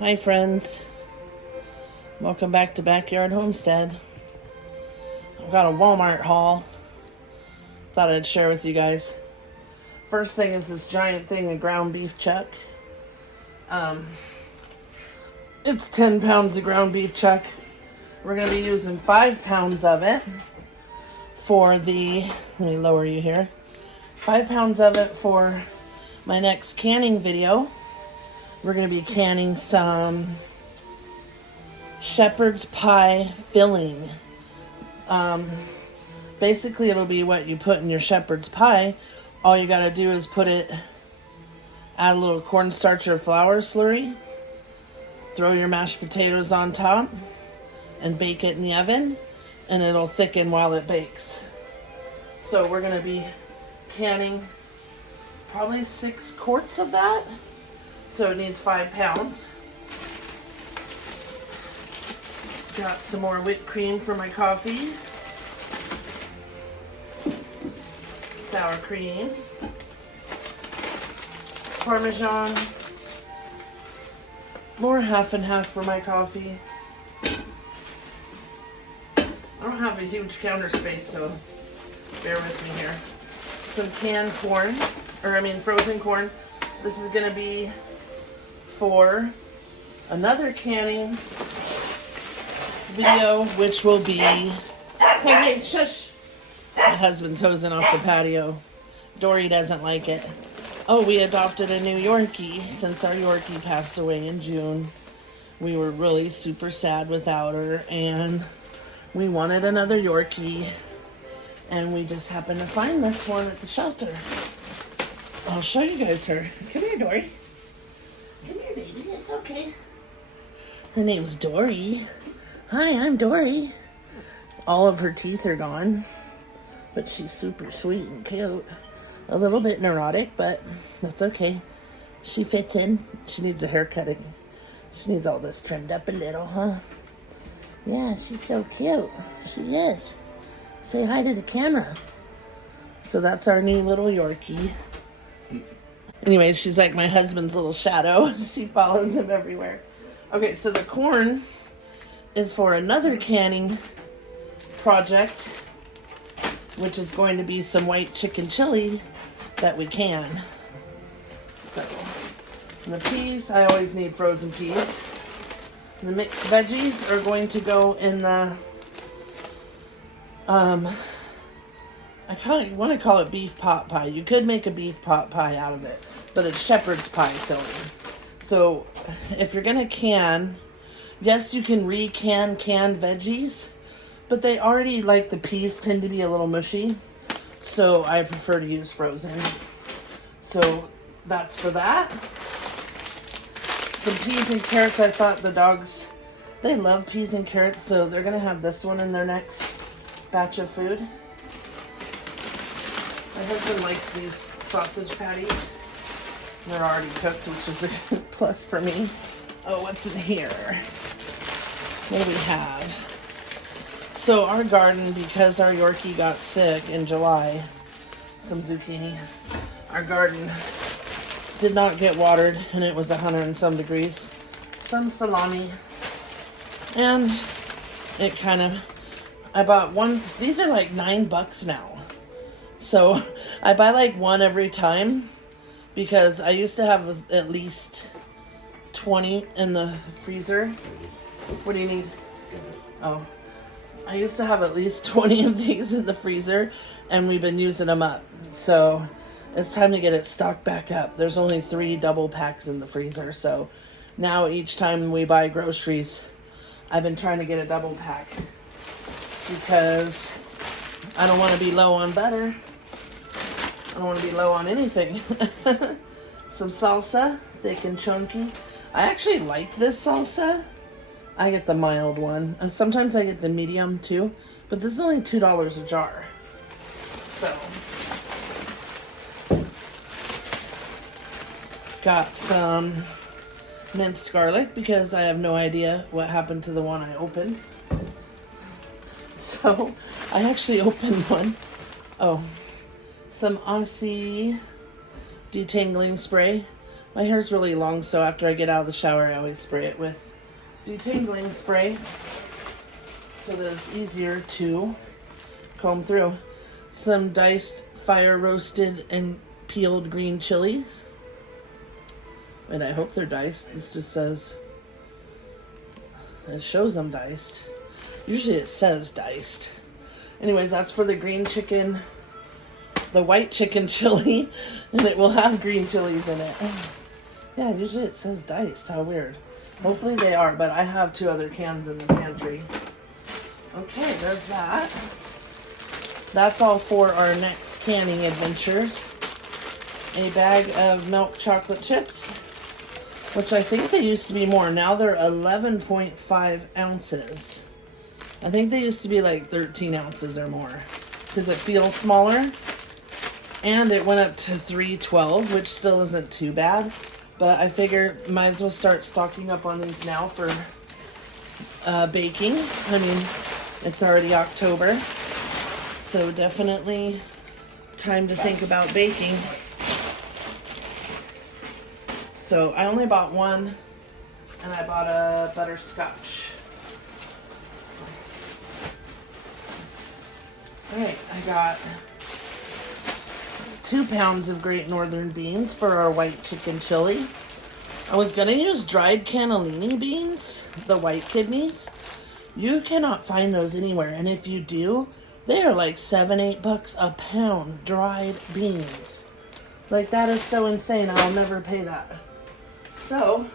Hi friends, welcome back to Backyard Homestead. I've got a Walmart haul. Thought I'd share with you guys. First thing is this giant thing of ground beef chuck. It's 10 pounds of ground beef chuck. We're going to be using 5 pounds of it for the, let me lower you here, 5 pounds of it for my next canning video. We're going to be canning some shepherd's pie filling. Basically, it'll be what you put in your shepherd's pie. All you got to do is add a little cornstarch or flour slurry, throw your mashed potatoes on top, and bake it in the oven, and it'll thicken while it bakes. So we're going to be canning probably 6 quarts of that. So it needs 5 pounds. Got some more whipped cream for my coffee. Sour cream. Parmesan. More half and half for my coffee. I don't have a huge counter space, so bear with me here. Some canned corn, frozen corn. This is going to be for another canning video, which will be, hey, shush. My husband's hosing off the patio. Dory doesn't like it. Oh, we adopted a new Yorkie since our Yorkie passed away in June. We were really super sad without her, and we wanted another Yorkie, and we just happened to find this one at the shelter. I'll show you guys her. Come here, Dory. Come here, baby. It's okay. Her name's Dory. Hi, I'm Dory. All of her teeth are gone, but she's super sweet and cute. A little bit neurotic, but that's okay. She fits in. She needs a haircutting. She needs all this trimmed up a little, huh? Yeah, she's so cute. She is. Say hi to the camera. So that's our new little Yorkie. Anyway, she's like my husband's little shadow. She follows him everywhere. Okay, so the corn is for another canning project, which is going to be some white chicken chili that we can. So, and the peas, I always need frozen peas. And the mixed veggies are going to go in the, I kind of want to call it beef pot pie. You could make a beef pot pie out of it, but it's shepherd's pie filling. So if you're going to can, yes, you can re-can canned veggies, but they already, like the peas tend to be a little mushy. So I prefer to use frozen. So that's for that. Some peas and carrots. I thought the dogs, they love peas and carrots, so they're going to have this one in their next batch of food. My husband likes these sausage patties. They're already cooked, which is a plus for me. Oh, what's in here? What do we have? So our garden, because our Yorkie got sick in July, some zucchini, our garden did not get watered, and it was 100 and some degrees. Some salami, and it kind of, I bought one. These are like $9 now. So I buy like one every time because I used to have at least 20 in the freezer. What do you need? Oh, I used to have at least 20 of these in the freezer, and we've been using them up. So it's time to get it stocked back up. There's only 3 double packs in the freezer. So now each time we buy groceries, I've been trying to get a double pack because I don't want to be low on butter. I don't want to be low on anything. Some salsa, thick and chunky. I actually like this salsa. I get the mild one. Sometimes I get the medium too, but this is only $2 a jar. So, got some minced garlic because I have no idea what happened to the one I opened. So, I actually opened one. Oh, some Aussie detangling spray. My hair's really long, so after I get out of the shower, I always spray it with detangling spray so that it's easier to comb through. Some diced, fire roasted, and peeled green chilies. And I hope they're diced. This just says, it shows them diced. Usually it says diced. Anyways, that's for the green chicken, the white chicken chili, and it will have green chilies in it. Yeah, usually it says diced. How weird. Hopefully they are, but I have 2 other cans in the pantry. Okay, there's that. That's all for our next canning adventures. A bag of milk chocolate chips, which I think they used to be more. Now they're 11.5 ounces. I think they used to be like 13 ounces or more because it feels smaller. And it went up to 312, which still isn't too bad. But I figure might as well start stocking up on these now for baking. I mean, it's already October. So definitely time to think about baking. So I only bought one, and I bought a butterscotch. Alright, I got 2 pounds of Great Northern beans for our white chicken chili. I was gonna use dried cannellini beans, the white kidneys. You cannot find those anywhere, and if you do, they are like $7-8 a pound, dried beans. Like, that is so insane. I'll never pay that. So,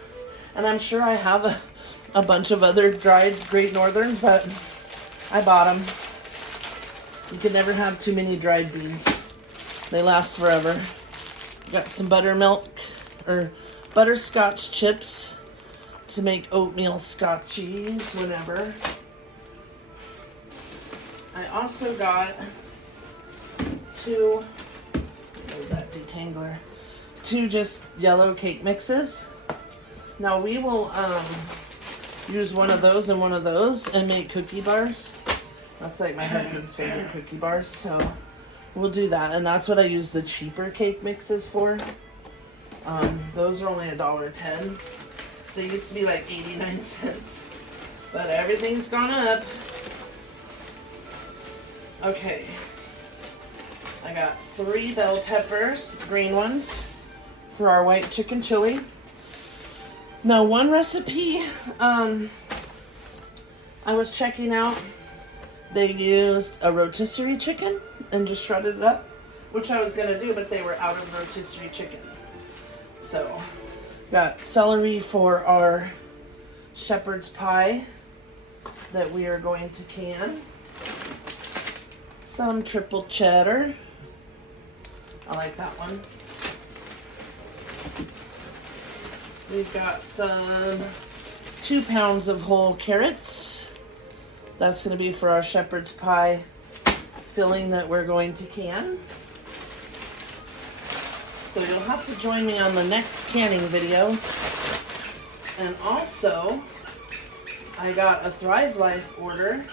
and I'm sure I have a bunch of other dried Great Northerns, but I bought them. You can never have too many dried beans. They last forever. Got some buttermilk, or butterscotch chips to make oatmeal scotchies whenever. I also got 2, that detangler, 2 just yellow cake mixes. Now we will use one of those and one of those and make cookie bars. That's like my husband's favorite cookie bars, so we'll do that. And that's what I use the cheaper cake mixes for. Those are only $1.10. They used to be like 89 cents, but everything's gone up. Okay, I got 3 bell peppers, green ones, for our white chicken chili. Now, one recipe I was checking out, they used a rotisserie chicken and just shredded it up, which I was going to do, but they were out of rotisserie chicken. So, got celery for our shepherd's pie that we are going to can. Some triple cheddar. I like that one. We've got some 2 pounds of whole carrots. That's going to be for our shepherd's pie filling that we're going to can. So you'll have to join me on the next canning videos. And also, I got a Thrive Life order.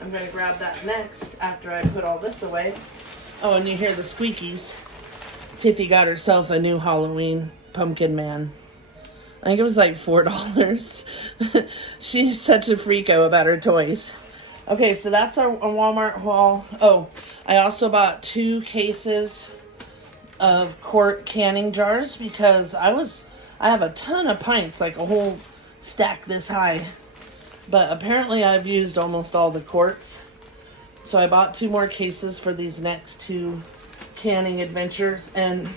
I'm going to grab that next after I put all this away. Oh, and you hear the squeakies. Tiffy got herself a new Halloween pumpkin man. I think it was like $4. She's such a freako about her toys. Okay, so that's a Walmart haul. Oh, I also bought 2 cases of quart canning jars because I have a ton of pints, like a whole stack this high. But apparently I've used almost all the quarts. So I bought 2 more cases for these next 2 canning adventures. And,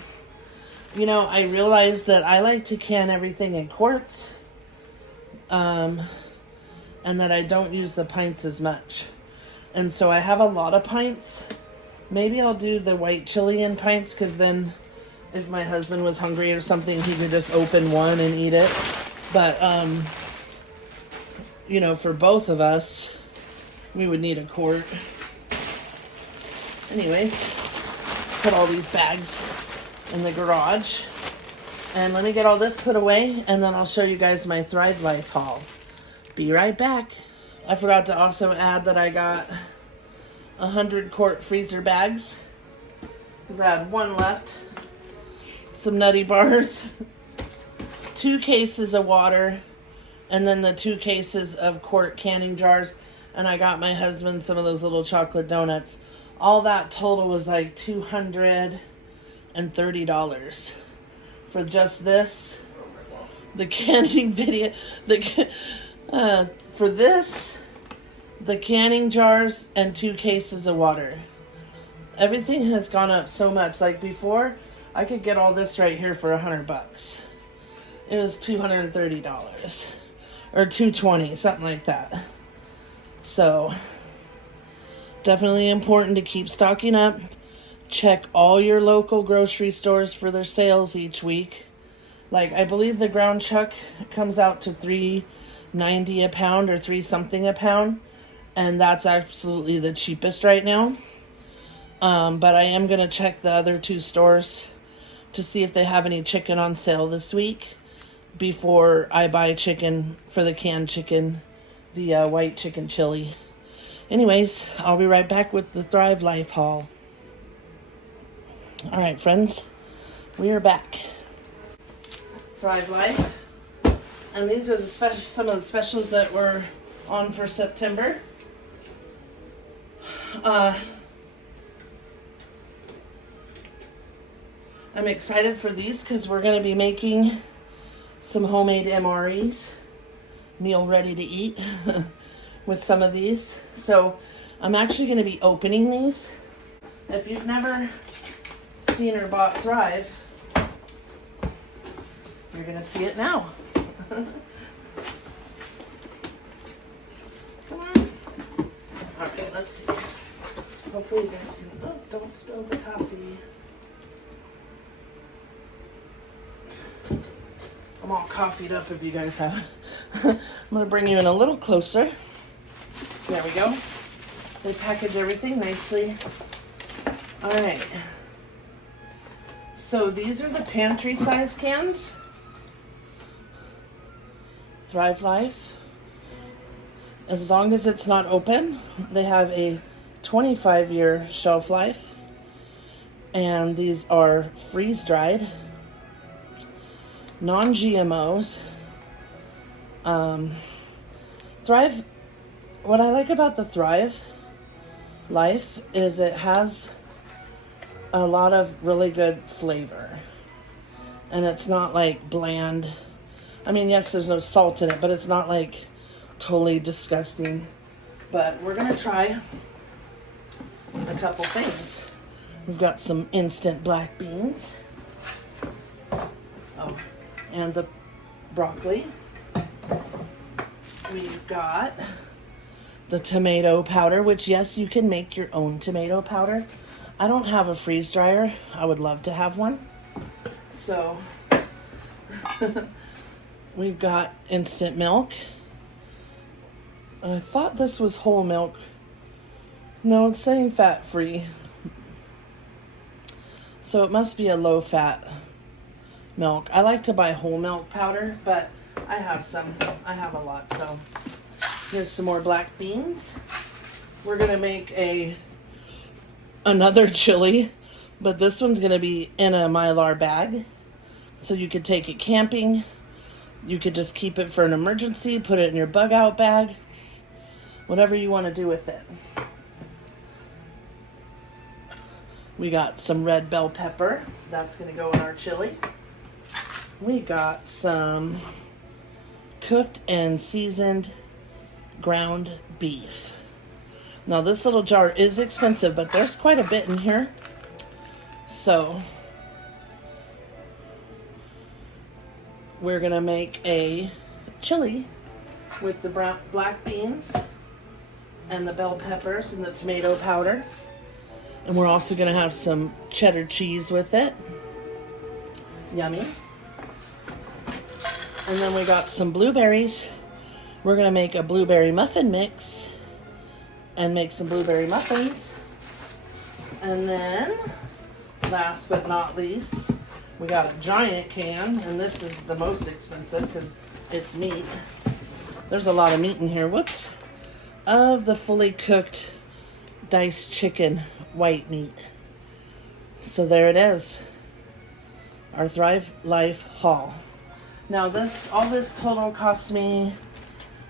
you know, I realized that I like to can everything in quarts. And that I don't use the pints as much. And so I have a lot of pints. Maybe I'll do the white chili in pints, because then if my husband was hungry or something, he could just open one and eat it. But, you know, for both of us, we would need a quart. Anyways, let's put all these bags in the garage. And let me get all this put away, and then I'll show you guys my Thrive Life haul. Be right back. I forgot to also add that I got 100 quart freezer bags, because I had 1 left. Some Nutty Bars. 2 cases of water, and then the 2 cases of quart canning jars. And I got my husband some of those little chocolate donuts. All that total was like $230 for just this. The canning video, for this, the canning jars, and 2 cases of water. Everything has gone up so much. Like before, I could get all this right here for $100. It was $230 or $220, something like that. So definitely important to keep stocking up. Check all your local grocery stores for their sales each week. Like I believe the ground chuck comes out to $3.90 a pound or $3 something a pound, and that's absolutely the cheapest right now. But I am gonna check the other 2 stores to see if they have any chicken on sale this week before I buy chicken for the canned chicken, the white chicken chili. Anyways, I'll be right back with the Thrive Life haul. All right, friends, we are back. Thrive Life, and these are the some of the specials that were on for September. I'm excited for these because we're going to be making some homemade MREs, meal ready to eat, with some of these. So I'm actually going to be opening these. If you've never seen or bought Thrive, you're going to see it now. Come on. All right, let's see. Hopefully you guys can, oh, don't spill the coffee. I'm all coffeeed up if you guys have. I'm going to bring you in a little closer. There we go. They package everything nicely. All right. So these are the pantry size cans. Thrive Life. As long as it's not open, they have a 25-year shelf life. And these are freeze-dried, non-GMOs. Thrive, what I like about the Thrive Life is it has a lot of really good flavor. And it's not like bland. I mean, yes, there's no salt in it, but it's not like totally disgusting. But we're going to try a couple things. We've got some instant black beans. Oh, and the broccoli. We've got the tomato powder, which, yes, you can make your own tomato powder. I don't have a freeze dryer. I would love to have one. So, we've got instant milk. And I thought this was whole milk. No, it's saying fat-free. So it must be a low-fat milk. I like to buy whole milk powder, but I have some. I have a lot, so here's some more black beans. We're going to make another chili, but this one's going to be in a Mylar bag. So you could take it camping. You could just keep it for an emergency, put it in your bug out bag, whatever you want to do with it. We got some red bell pepper. That's going to go in our chili. We got some cooked and seasoned ground beef. Now this little jar is expensive, but there's quite a bit in here. So we're going to make a chili with the black beans and the bell peppers and the tomato powder. And we're also going to have some cheddar cheese with it. Yummy. And then we got some blueberries. We're going to make a blueberry muffin mix and make some blueberry muffins. And then, last but not least, we got a giant can, and this is the most expensive because it's meat. There's a lot of meat in here, whoops, of the fully cooked diced chicken white meat. So there it is, our Thrive Life haul. Now all this total cost me,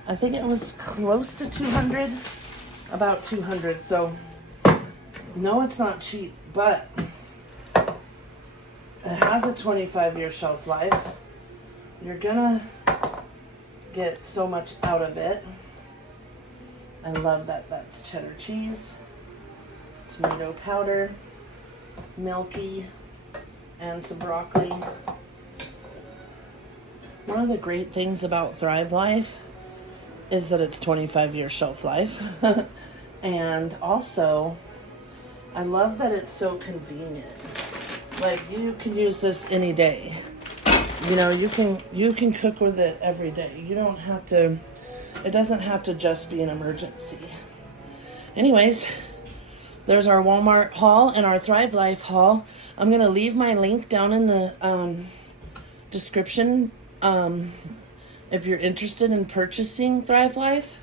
I think it was close to 200, about 200. So no, it's not cheap, but it has a 25-year shelf life. You're gonna get so much out of it. I love that that's cheddar cheese, tomato powder, milky, and some broccoli. One of the great things about Thrive Life is that it's 25-year shelf life. And also, I love that it's so convenient. Like, you can use this any day. You know, you can cook with it every day. You don't have to, it doesn't have to just be an emergency. Anyways, there's our Walmart haul and our Thrive Life haul. I'm going to leave my link down in the description if you're interested in purchasing Thrive Life.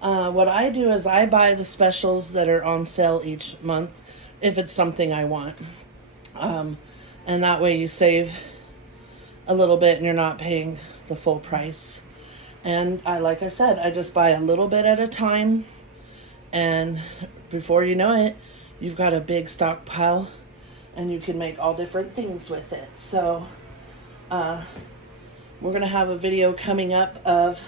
What I do is I buy the specials that are on sale each month if it's something I want. And that way you save a little bit and you're not paying the full price. And like I said, I just buy a little bit at a time, and before you know it, you've got a big stockpile and you can make all different things with it. So we're gonna have a video coming up of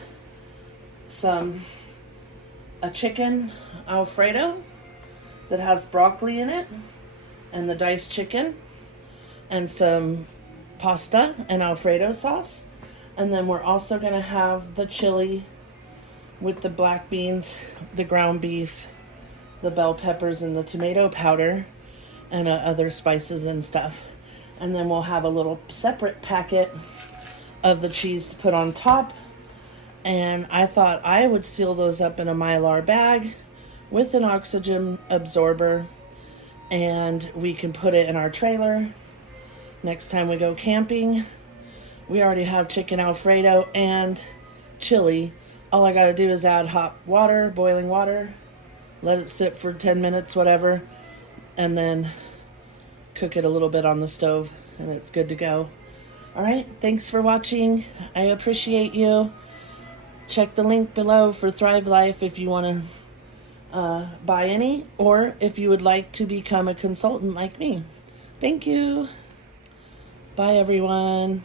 a chicken Alfredo that has broccoli in it, and the diced chicken, and some pasta and Alfredo sauce. And then we're also going to have the chili with the black beans, the ground beef, the bell peppers, and the tomato powder, and other spices and stuff. And then we'll have a little separate packet of the cheese to put on top. And I thought I would seal those up in a Mylar bag with an oxygen absorber, and we can put it in our trailer next time we go camping. We already have chicken Alfredo and chili. All I gotta do is add hot water, boiling water, let it sit for 10 minutes, whatever, and then cook it a little bit on the stove, and it's good to go. All right, thanks for watching. I appreciate you. Check the link below for Thrive Life if you want to buy any, or if you would like to become a consultant like me. Thank you. Bye, everyone.